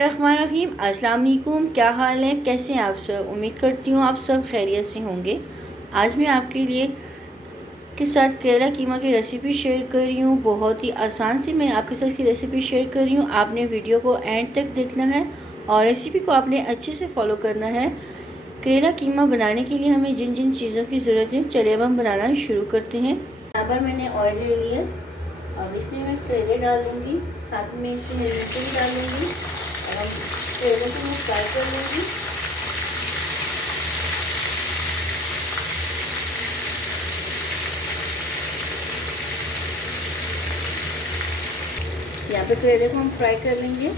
रहीम अस्सलाम वालेकुम। क्या हाल है, कैसे हैं आप सब? उम्मीद करती हूँ आप सब खैरियत से होंगे। आज मैं आपके लिए के साथ करेला कीमा की रेसिपी शेयर कर रही हूँ। बहुत ही आसान से मैं आपके साथ की रेसिपी शेयर कर रही हूँ। आपने वीडियो को एंड तक देखना है और रेसिपी को आपने अच्छे से फॉलो करना है। करेला कीमा बनाने के लिए हमें जिन जिन चीज़ों की ज़रूरत है, चलिए अब हम बनाना शुरू करते हैं। यहाँ पर मैंने ऑयल ले लिया। अब इसमें मैं करेले डाल दूँगी, साथ में इसमें मिर्च भी डाल दूँगी और करेले को मैं फ्राई कर लूँगी। यहाँ पे करेले को हम फ्राई कर लेंगे।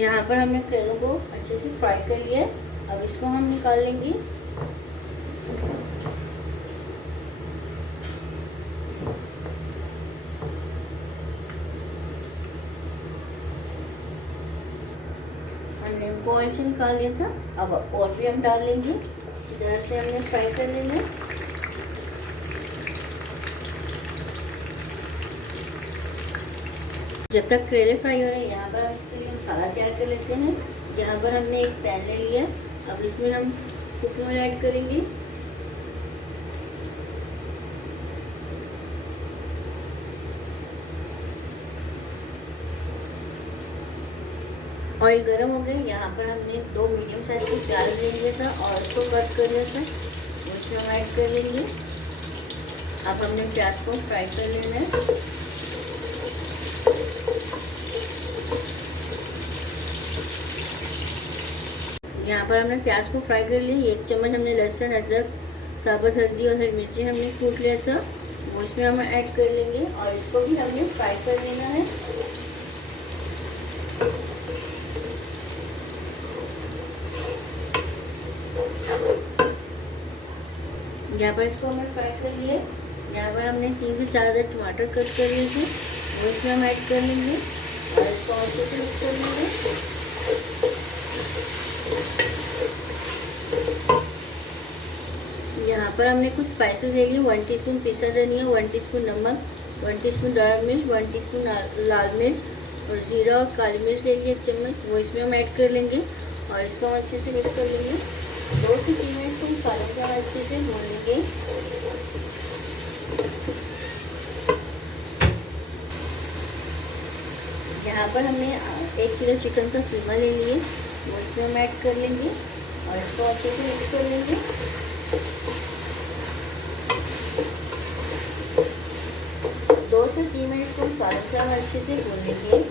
यहाँ पर हमने करेलों को अच्छे से फ्राई कर लिया है। अब इसको हम निकाल लेंगे। हमने इनको ऑयल से निकाल लिया था। अब और भी हम डाल लेंगे। जरा से हमने फ्राई कर लेना है। जब तक करेले फ्राई हो रहे हैं, यहाँ पर हम इसके लिए मसाला तैयार कर लेते हैं। यहाँ पर हमने एक पैन ले लिया। अब इसमें हम कुकिंग ऑयल ऐड करेंगे। ऑयल गर्म हो गए। यहाँ पर हमने 2 मीडियम साइज के प्याज ले लिया था और उसको कट कर लिया था, उसमें हम ऐड कर लेंगे। अब हमने प्याज को फ्राई कर लेना है। यहाँ पर हमने प्याज को फ्राई कर लिया। 1 चम्मच हमने लहसुन, अदरक, साबुत हल्दी और हरी मिर्ची हमने कूट लिया था, वो इसमें हम ऐड कर लेंगे और इसको भी हमने फ्राई कर लेना है। यहाँ पर इसको हमने फ्राई कर लिया। यहाँ पर हमने 3 से 4 टमाटर कट कर लिए थे, वो इसमें हम ऐड कर लेंगे और इसको अच्छे से मिक्स कर लेंगे। यहाँ पर हमने कुछ स्पाइसेस ले लिए। 1 टीस्पून पिसा धनिया, 1 टीस्पून नमक, 1 टीस्पून दाल मिर्च, 1 टीस्पून लाल मिर्च और जीरा और काली मिर्च ले लिए 1 चम्मच, वो इसमें हम ऐड कर लेंगे और इसको हम अच्छे से मिक्स कर लेंगे। 2 से 3 मिनट को मसाले के साथ अच्छे से भून लेंगे। यहाँ पर हमने 1 किलो चिकन का कीमा ले लिए, वो इसमें हम ऐड कर लेंगे और इसको अच्छे से मिक्स कर लेंगे। दो से 3 मिनट को मसालों के साथ अच्छे से भून लेंगे।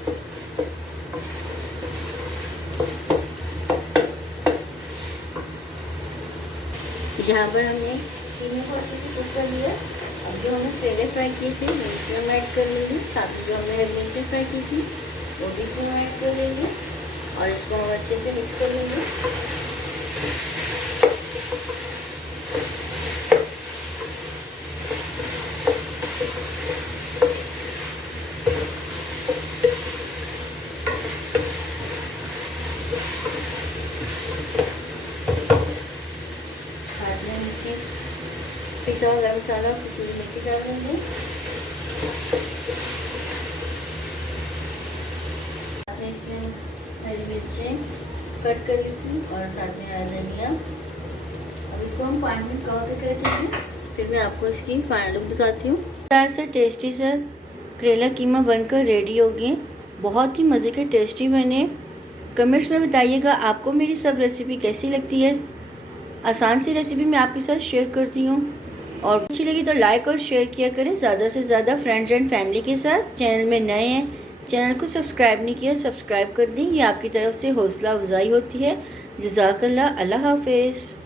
यहाँ पर हमने कीमे को अच्छे से कुक कर लिया। अब जो हमने करेले फ्राई किए थे वो इसमें हम ऐड कर लेंगे। साथ में जो हमने हरी मिर्चें फ्राई की थी वो भी इसमें हम ऐड कर लेंगे और इसको हम अच्छे से मिक्स कर लेंगे। पिसा हुआ गरम मसाला, कसूरी मेथी डाल देंगे। इसमें हरी मिर्चें कट कर ली थी और साथ में हरा धनिया। अब इसको हम 5 मिनट कवर करके रखेंगे, फिर मैं आपको इसकी फाइनल लुक दिखाती हूँ। से टेस्टी सा करेला कीमा बनकर रेडी हो गए। बहुत ही मज़े के टेस्टी बने। कमेंट्स में बताइएगा आपको मेरी सब रेसिपी कैसी लगती है। आसान सी रेसिपी मैं आपके साथ शेयर करती हूँ और अच्छी लगी तो लाइक और शेयर किया करें ज़्यादा से ज़्यादा फ्रेंड्स एंड फैमिली के साथ। चैनल में नए हैं, चैनल को सब्सक्राइब नहीं किया, सब्सक्राइब कर दें, ये आपकी तरफ से हौसला अफजाई होती है। जज़ाकल्लाह। अल्लाह हाफिज़।